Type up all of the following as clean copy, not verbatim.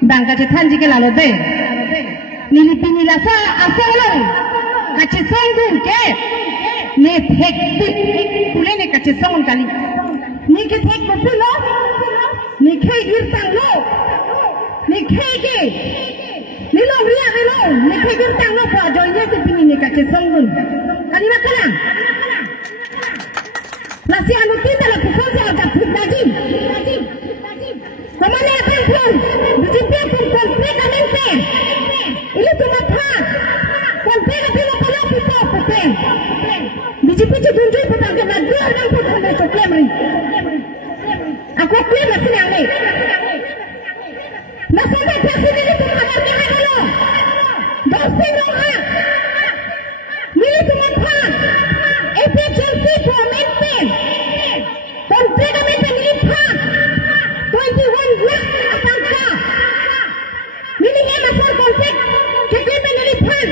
Bangka cetan jika lalu be, nilipini lasa asal lo, kaci songgung ke, ne hekti, kule ne kaci songgung kali, ni ke hek kopi lo, ni ke girtang lo, ni ke, ni lo ria ni lo, ni ke girtang lo, pa joinnya si pini ne kaci songgung, kali makanan, nasi anu kita la pukul saya agak lagi. Kemana akan pun berjumpa pun completamente ini cuma tak completamente kalau kita putih berjumpa tunjuk petang kena dua orang pun ada problem ni aku klaim masih yang ni masih tak presiden itu ada jangan dulu dosen orang ni cuma tak efficiency for maintain completamente ni tak 21 lakh akangka mini yang asal konflik kekli penelitian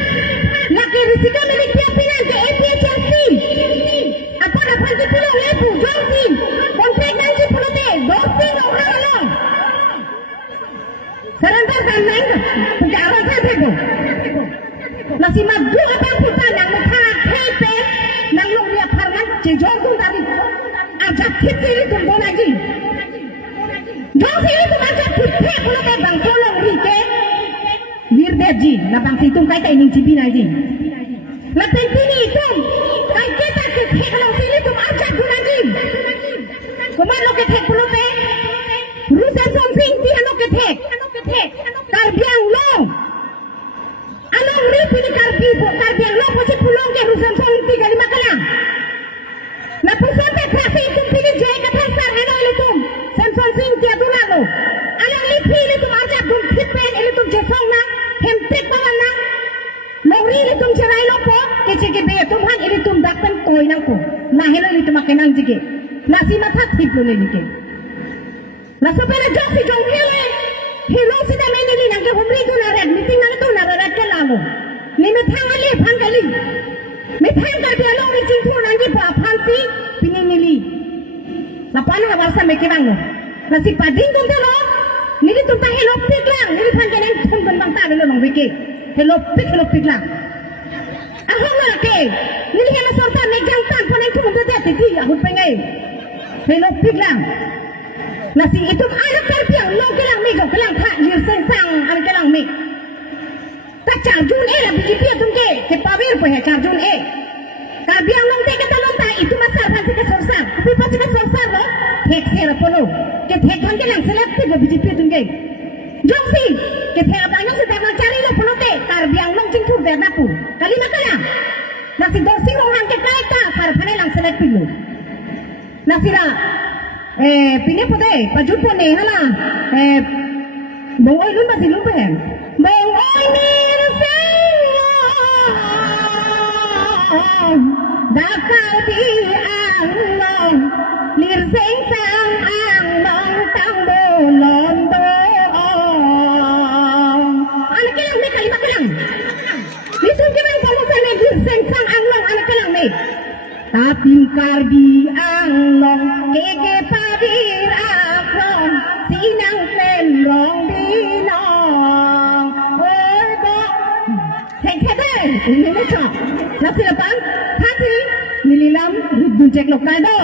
laki risika miliknya pinan ke APHRC apa dapat dipulau lepu jauhin konflik nanti pulau te dosin orang along serentak dan main penjara sahaja nasi madu apa putar yang mengharap hepe nang long dia parman jejong tadi ajak kecil itu lagi Jauh itu macam putih kalau ada bang tolong rike, wirdeji, na bang situng kaya ini cipi lagi. Na tempini itu, kaya kita putih kalau sini tu ajak gunaji. Kemana kita pulote? Rusen something ti ano kita? Karbiang long. Anong ripi ni karbiang long pasti pulong ke rusen something kali makalang. Na pusat kasi itu pilih jaya katasar ano itu. Samson Singh dia dulu. Anak lipi itu macam dum tipen itu jesong na, hempet balan na. Lori itu cerai lopo, kecik be itu han itu dakpan koi na ko. Nah hello itu makan jige. Nasi mata tipu ni ke. Nasi pera joki jong hello sudah menjadi nangke humri itu narat meeting nang itu narat ke lalu. Ni metang ali pangkali. Metang kerja lo ni cingku nanti pansi piningili. Lapan bahasa mekirang lo, nasi pading tu lo, ni tu tak hello pik lang, ni panjang pun bang tak ada bang fikir, hello pik lang. Ahong lah ke, ni yang masalah megang tan pun itu mudah dia tinggi, aku pengen, hello pik lang. Nasi itu anak kerja, lo kelang mego kelang tak, ni sensang anak kelang meg. Tak carjun lah biji pia tu ke, kepawir pun ya carjun Karbiang long te kata long tak itu masalah pasti kesosan. Tapi pasti kesosan lo. Hek sera polo. Ke hek kan kelang selap te go BJP tungge. Jom si. Ke hek abang si tak cari lo polo te. Karbiang long jingkur berna pun. Kali makalah. Nasi dorsing long hang ke kaita sarapane lang selap pilu. Nasi la. Pine pode. Pajut pone hala. Bongoi lun masih lupa hem. Bongoi ni Dakal di anglong lirseng sang anglong tang bolon doong anak kelang me kali makalang itu jangan kalau sana lirseng sang anglong anak kelang me tapi karbi anglong keke padir akrong sinang penrong binong oi bo hek-hek ini macam nasi lepas hati nililam rudun cek lokal do